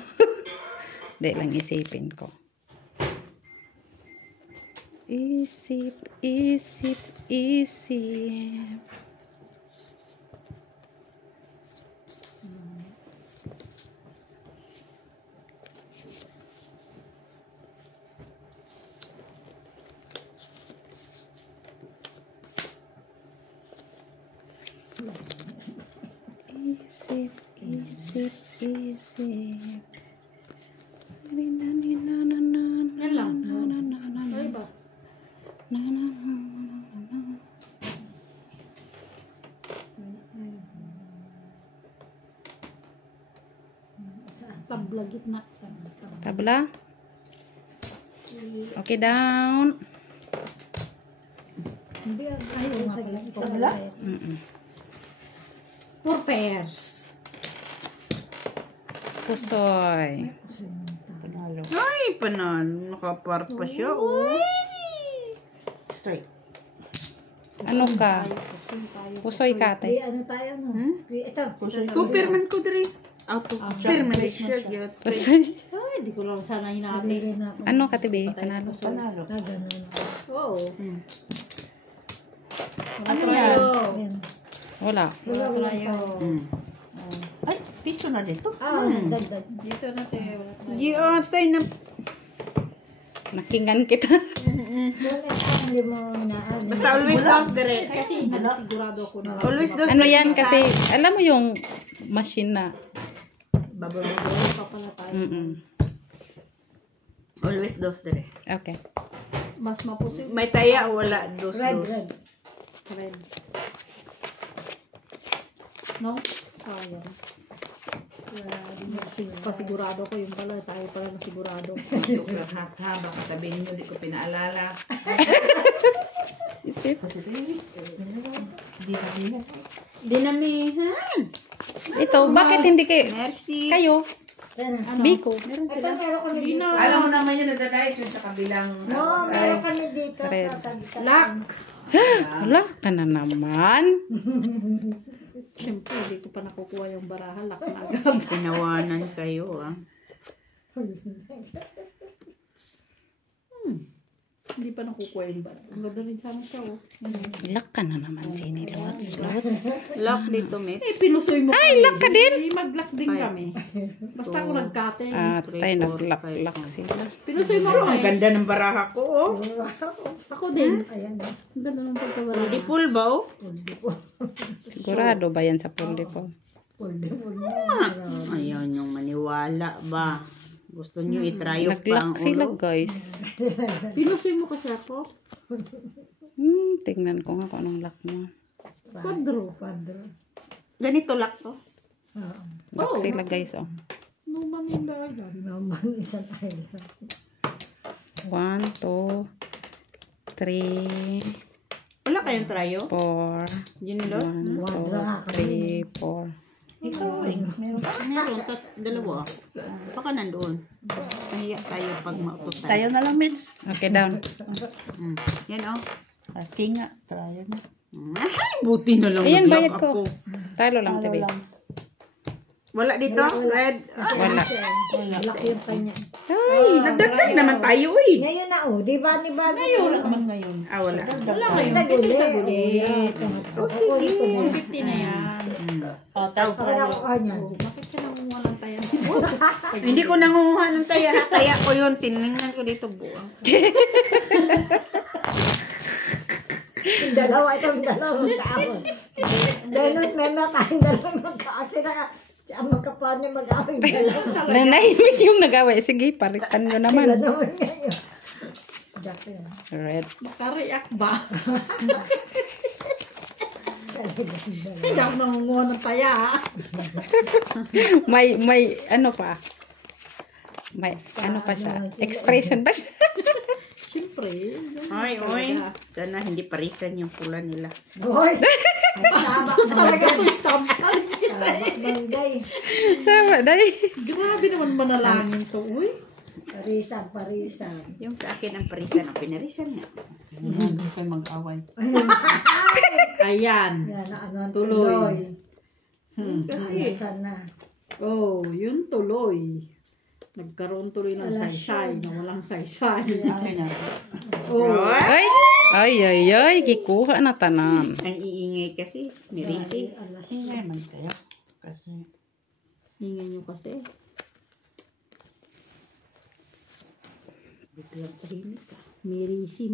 Hindi lang isipin ko. Isip. Yan lang. Ay ba? Tabla gitna. Tabla. Okay, down. Hindi, ayun sa gitna. 4 pairs. Pusoy. Ay, panalo. Nakapar pa siya. Straight. Ano ka? Pusoy ka, Di, te. ano tayo, no? Ito. Kuperman ko diri. Kuperman siya. Gyud. Pusoy. Ay, di ko lang sana hinati. Bili na ako. Ano ka, tibe? Panalo. Panalo. Na ganun. Oo. Ano yan? Ayan. Wala. Wala tayo. Ay, piso na dito. Dagdag. Dito natin. Wala tayo. Giyotay na. Nakingan kita. Hindi mo na. Basta always dos dire. Kasi nagsigurado ako na. Always dos. Ano yan kasi, alam mo yung machine na. Bababagay pa pala tayo. Always dos dire. Okay. Mas mapusin. May taya wala dos Red, dos. red. Red. No? Sayang. Pasigurado ko yung pala. Tayo pala nasigurado. Masuklat haba. Sabihin niyo, di ko pinaalala. Isip. Dinamihan. Ito, bakit hindi Merci. kayo? Biko. Ito, meron kami dito. Alam mo naman yun, nagdadayat yun sa kabilang No, meron kami dito Red. sa tabi-tabi. Lock. Wala ka na naman. Siyempre, hindi ko pa nakukuha yung barahan. Lock na agad. Tinawanan kayo, ah. Hindi pa nakukuha yung bata. Ang ganda rin sana siya, oh. Lock ka na naman, Jenny. Lots. Lock dito, mate. Eh, pinusoy mo Ay, lock ka din. Mag-lock din kami. Basta ako nag-cutting. Tayo nag-lock sila. Pinusoy mo Ang kami. ganda ng baraha ko, oh. Ako din. Ayan na. Ang ganda ng pagkawala. Di pool ba, oh? Sigurado ba yan sa pool po? Ayaw niyong maniwala ba? Gusto niyo itry yung Nag-lock sila, guys. Pinusoy mo kasi ako. Tingnan ko nga kung anong lock mo. Quadro. Ganito lock to. Lock sila, guys, oh. Numan yung dagan. Naman isa tayo. 1, 2, 3, Wala kayong tryo? 4. Ginilot? 1, 2, 3, 4. Ikaw eh. Meron. Meron, dalawa. Baka nandoon. Nahiya tayo pag mautosan. Tayo na lang, Mitch. Okay, down. Yan, oh. King nga. Tayo na. Ay, buti na lang Ayan, nag-lock bayad ko. ako. Talo lang, Talo TV. lang. Wala dito? Red? Wala. Laki yung kanya. Nagdagdag naman tayo, eh. Ngayon na, oh. Di ba? Wala naman ngayon. Ah, wala. Wala kayo. Nagulit. Sige. 50 na yan. O, tayo Ako tayo. na ko kanya. Bakit ka nangunga ng tayo? Hindi ko nangunguha ng taya. Kaya ko yun. Tinignan ko dito buwang. Yung dalawa, itong dalawa magkaaway. Dahil meron tayong dalawa magkaaway. Sila, ang magkapartner mag-away dalawa. Nanahimik yung nag-away. Sige, palitan nyo Sila naman. naman ngayon. Dati na. Red. Makareact ba? Hindi ako nangunguha ng taya. May ano pa? May ano pa siya? Expression pa siya? Siyempre. Oy, oy. Sana hindi parisan yung pula nila. Hoy! Bastos talaga ito yung sampal. Banday. Tama, day. Grabe naman manalangin to, uy. Parisan. Yung sa akin ang parisan. Ang pinarisan niya. Hindi kayo mag-away. Ayan. Yan, ano, Tuloy. Kasi. Nasaan na. Oh, yun tuloy. Nagkaroon tuloy ng saysay na walang saysay. Akin na. Oh, Ay! Ay. Gikuha na tanan. Ang iingay kasi. Mirisi. Ingay man kayo. Kasi. hingin nyo kasi. Biglang tahimik ka. Mirisi,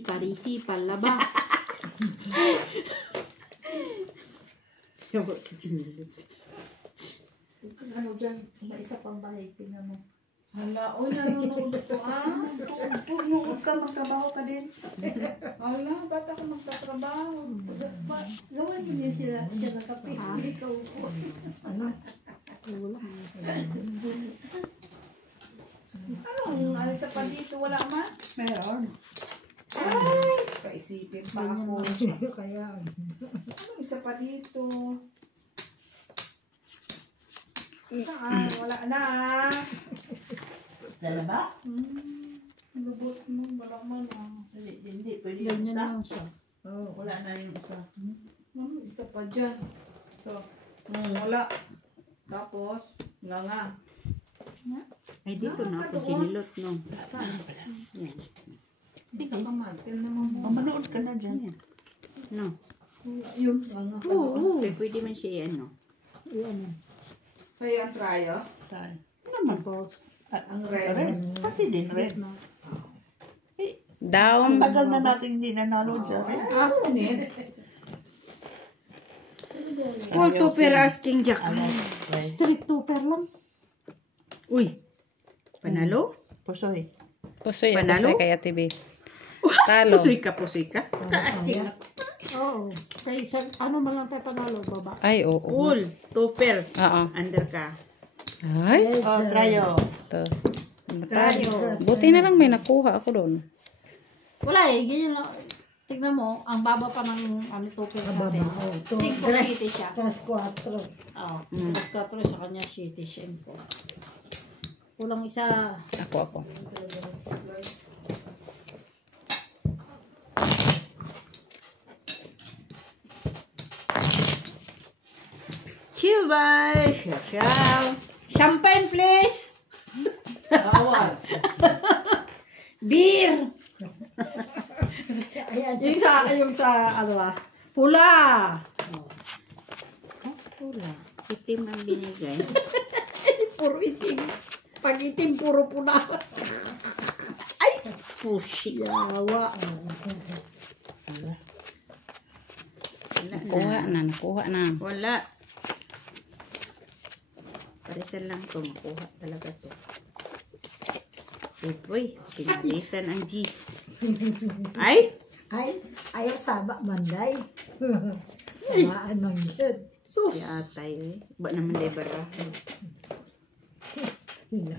parisi, palaba. Yawa ka tinilip. Ano dyan? May isa pang bahay. Tingnan mo. Hala, o nanonood ko Tunood ka. Magtrabaho ka din. Hala, ba't ako magtatrabaho? Gawan mo din sila na kape. Hindi ka upo. Ano? Anong alisa pa dito? Wala man? Meron. Ay, paisipin pa ako. Kaya. Anong isa pa dito? Saan? Wala na. Dala ba? Lubot mo, wala man ah. Hindi. Pwede yung Ganyan isa. lang siya. Oh, wala na yung isa. Ano, isa pa dyan. Ito. Wala. Tapos, wala nga. Ay, dito na ako sinilot, no? Yan. Isa pa man. Tignan mo mo. Manood ka na dyan. No? Yun. Oo. Okay, pwede man siya, ano? Sa'yo ang tryo? Saan? Naman ko. Ang red. Pati din red. Down. Ang tagal na natin hindi nanalo dyan. Ako din. All to per asking Jack. Street tooper lang. Uy. Panalo? Pusoy. Pusoy, Panalo? pusoy kaya TV. Talo. Pusoy ka, pusoy ka. Oo. Sa isang, ano man lang tayo panalo, baba. Ay, oo. All. Topper. Oo. Under ka. Ay. Oh, tryo. Ito. Buti na lang may nakuha ako doon. Wala eh, ganyan lang. Tignan mo, ang baba pa ng ano tooper natin. Oh, to. 5 city siya. Tres 4. Oo. Tapos 4 sa kanya city siya. Kulang isa. Ako. Chill, bye. Ciao. Champagne, please! Bawal. Beer. yung sa ano ah, pula. Pula. Itim ang binigay. Puro itim. Pag itim, puro pula. Pushi. Yawa. Nakuha na. Wala. Parisan lang to. Makuha talaga to. Uy, pinalisan ang G's. Ay! Ayaw saba manday. Ano yun? Si atay eh. Ba naman day bara?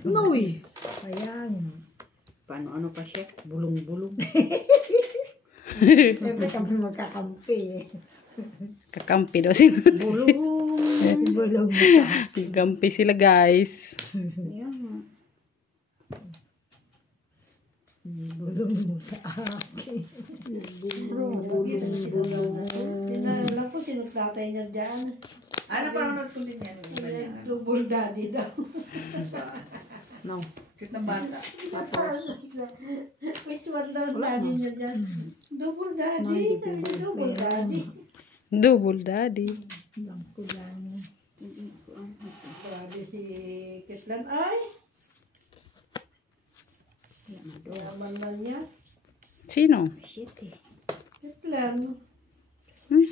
Noy. Ayan. Paano ano pa siya? Bulong-bulong. Siyempre kami magkakampi eh. Kakampi daw sila. Bulong. Bulong sa Kampi sila guys. Ayan. bulong sa akin. Alam ko sino tatay niya dyan. Ano pa naman po din yan? Double daddy daw. No. Cute na bata. Which one daw daddy niya dyan? Double daddy. Double daddy. Double daddy. Lang ko lang. Grabe si Ketlan. Ay! Yaman lang niya. Sino? Shit eh. Ketlan. Hmm?